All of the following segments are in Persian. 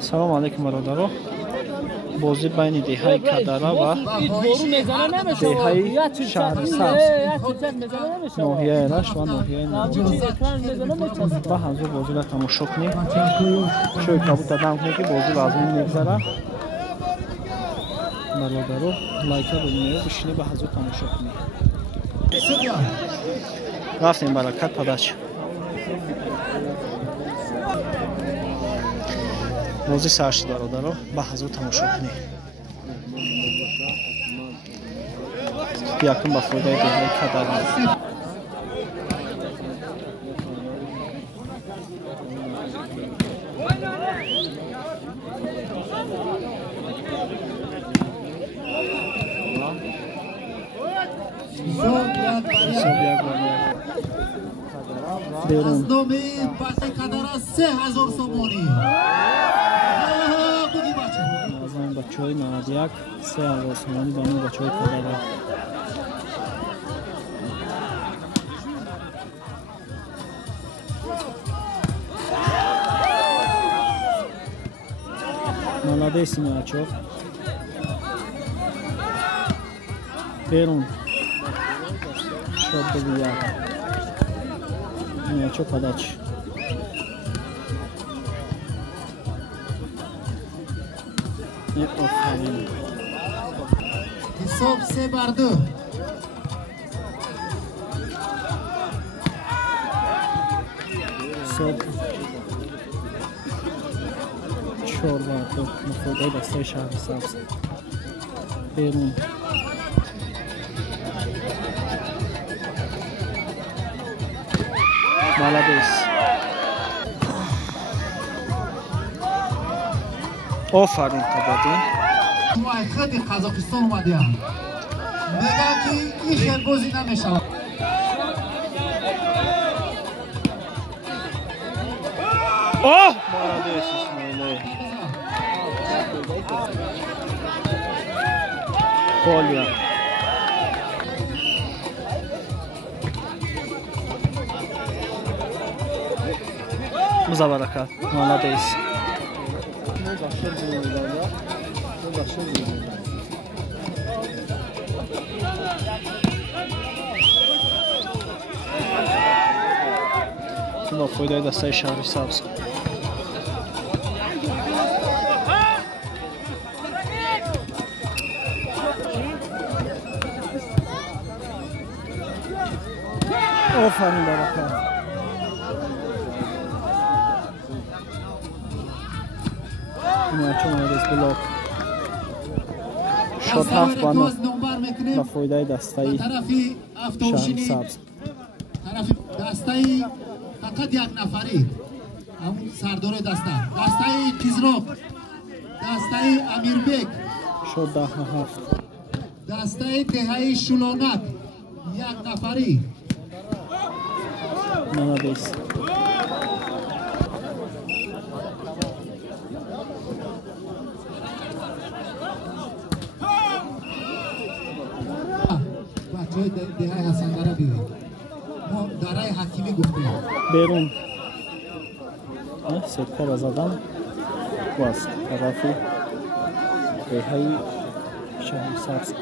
салом алейкум бародаро. Бозӣ байни деҳаи Кадара ва деҳаи шаҳри Сабз. ноҳияи Рашт ва ноҳияи Навҷот. ба ҳанзур бозиро тамошо кунем. шои кабута дам кунем ки бозиро аз мин мегзарад. бародаро лайка бубинед бишинӣ ба ҳанзур тамошо кунем. рафтем баракат падач. бозӣ сар шуд бародаро ба ҳанзур тамошо кунем. якум ба фоидаи деҳаи Кадара. از نومی پس Кадара 3000 сомонӣ. назан бачаҳои 91 3000 сомонӣ ба нои бачаҳои Кадара. молодец миячок. берун шод бигӯяд. миячок падач. حساب 3-2. حساب 4-2 مفاده دسته شهر سبز. بیرون молодец. آفرین قبادی. خود قزاقستان اومدیم. میگه که این خیلی بازی نمیشه. молодец اسماعیلی. полия. музавваракат. молодец. با فایده دسته شهر سبز. آفرین برکت. چون از بلاک شد 7 بانو با فایده دسته شهر سبز. دسته فقط یک نفری همون سردار دسته تیزروک دسته امیربک شد 10-7 دسته دهه شلونک یک نفری молодец. بچه دهه حسندره بیدید ما دارای حکیمی گفتیم بیرون سکه را زدن باز طرفی دهه شهر سبز.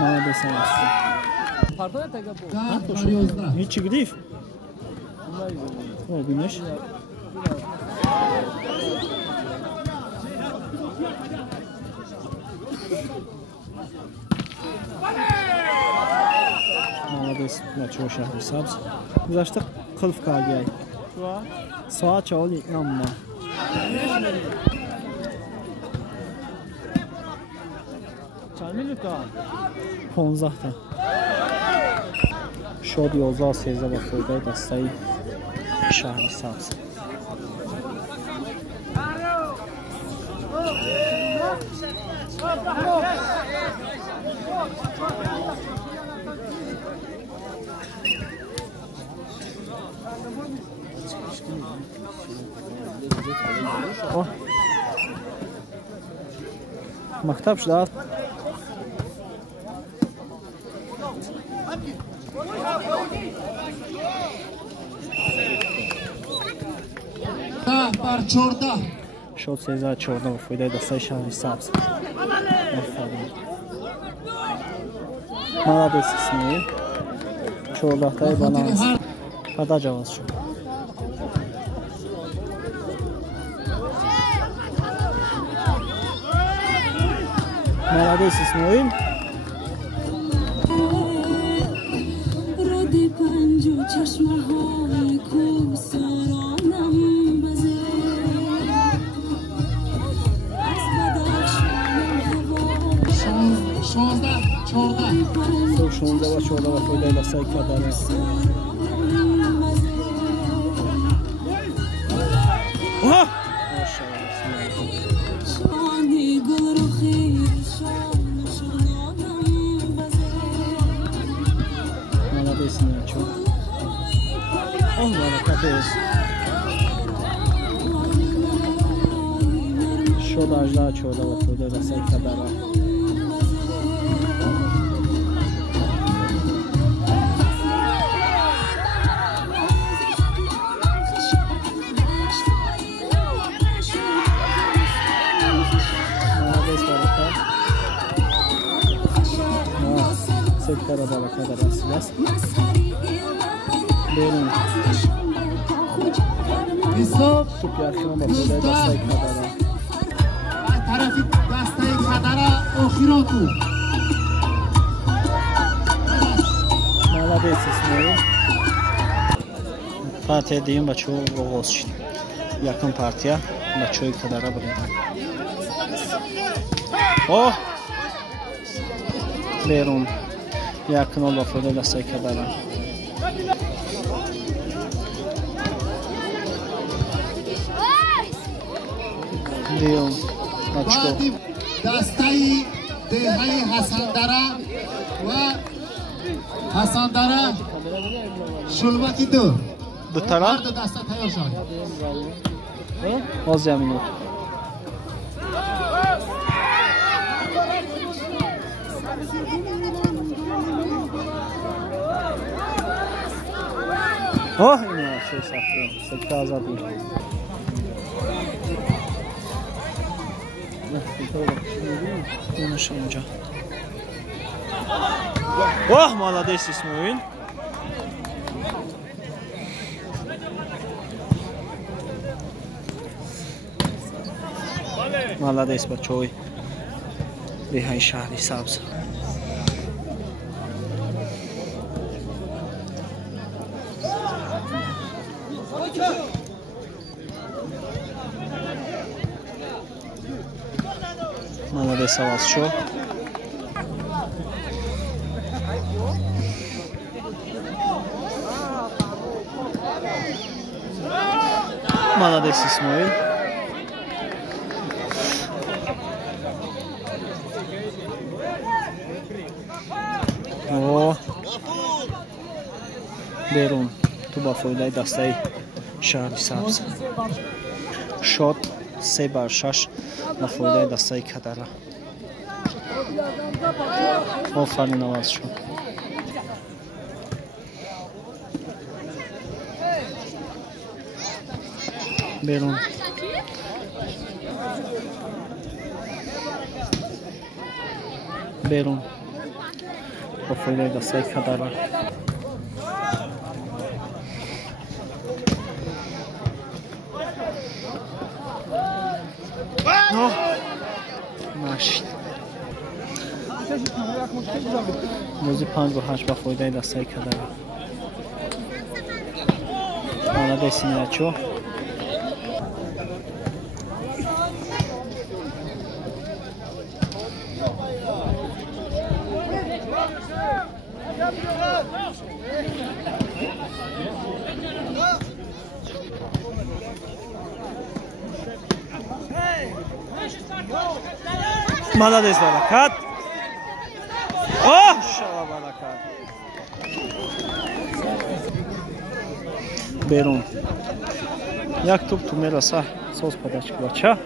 молодец است. هیچی گرفت؟ او بینش молодец بچه‌ها شهر سبز گذشته قلف کردی ساعت چالی اما 15 تا شد 11-13 با فایده دسته شهر سبز. Oh. مکتب شد بر 14 شد 13-14 و فایده دستای شهری سبز молодец اسماعیل 14 تای بالانس پدا جواز شد молодец اسماعیل صبح 16 و 14 و فایده دستای کدره молодец ничего برکت شد 18 14 و فایده دستای کدره Setkara baraka da rastlayacağız. Benim. Top yakına bakıyor. Dastayı kadara. Tarafı dastayı kadara oxirotu. Молодец İsmail. Partiya deyim və çoğu oğuz şid. Yakın partiya və çoğu kadara bırıydı. Oh! Berun. Yakın ol vafada dastay kadara. Leon. Dastay Dehay Hasandara ve Hasandara Şulvaki do. Bu taraf? Orada dasta tayyor şu an. 11 minut. Oh yine şey saklıyorum. Sekte azad değil. Konuşunca. Oh молодец İsmail. молодец бачои. Беҳай шаҳри сабз. молодец аваз шуд. молодец İsmail. О. Берун. Ту ба фоидаи дастаи шаҳри сабз. Шод 3/6 ба фоидаи дастаи кадара. Офарин аваз шуд. Берун. Берун. Ба фоидаи дастаи кадара. Машид. Мози 5/8 ба фоидаи дастаи кадара. молодец Нячо. молодец баракат. О, шала баракат. Берун. Як туп ту мераса соз подачка бача.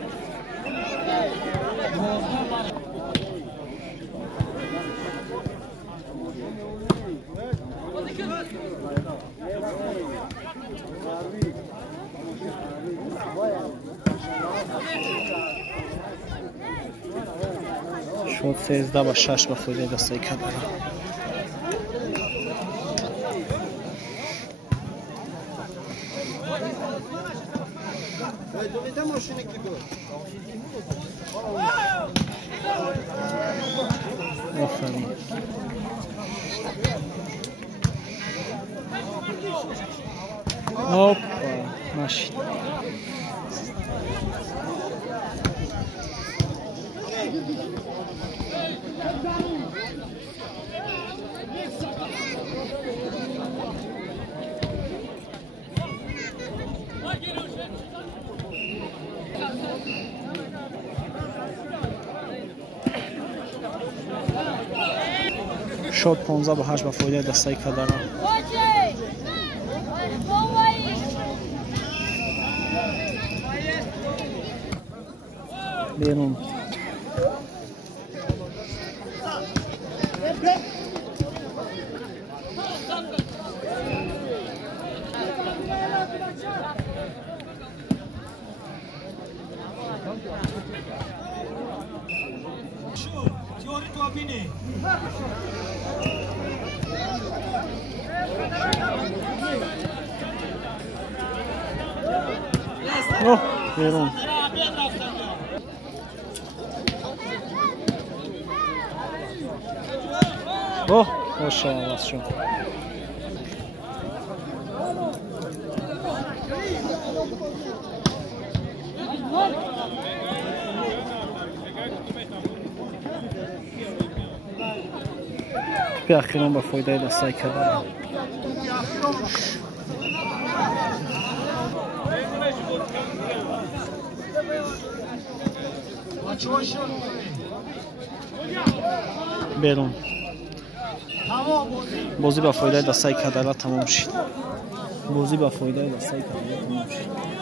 شد 13-6 با فایده دستای کدرا. آفرین. هوپا ماشین. شد 15-8 با فایده دستای کدرا. بیرون. اوه بیرون. اوه خوش آواز شد. بیاخیرون با فایده دستای کدرا. بیرون. بازی با فایده دستای کدرا تمام شد. بازی با فایده دستای کدرا تمام شد.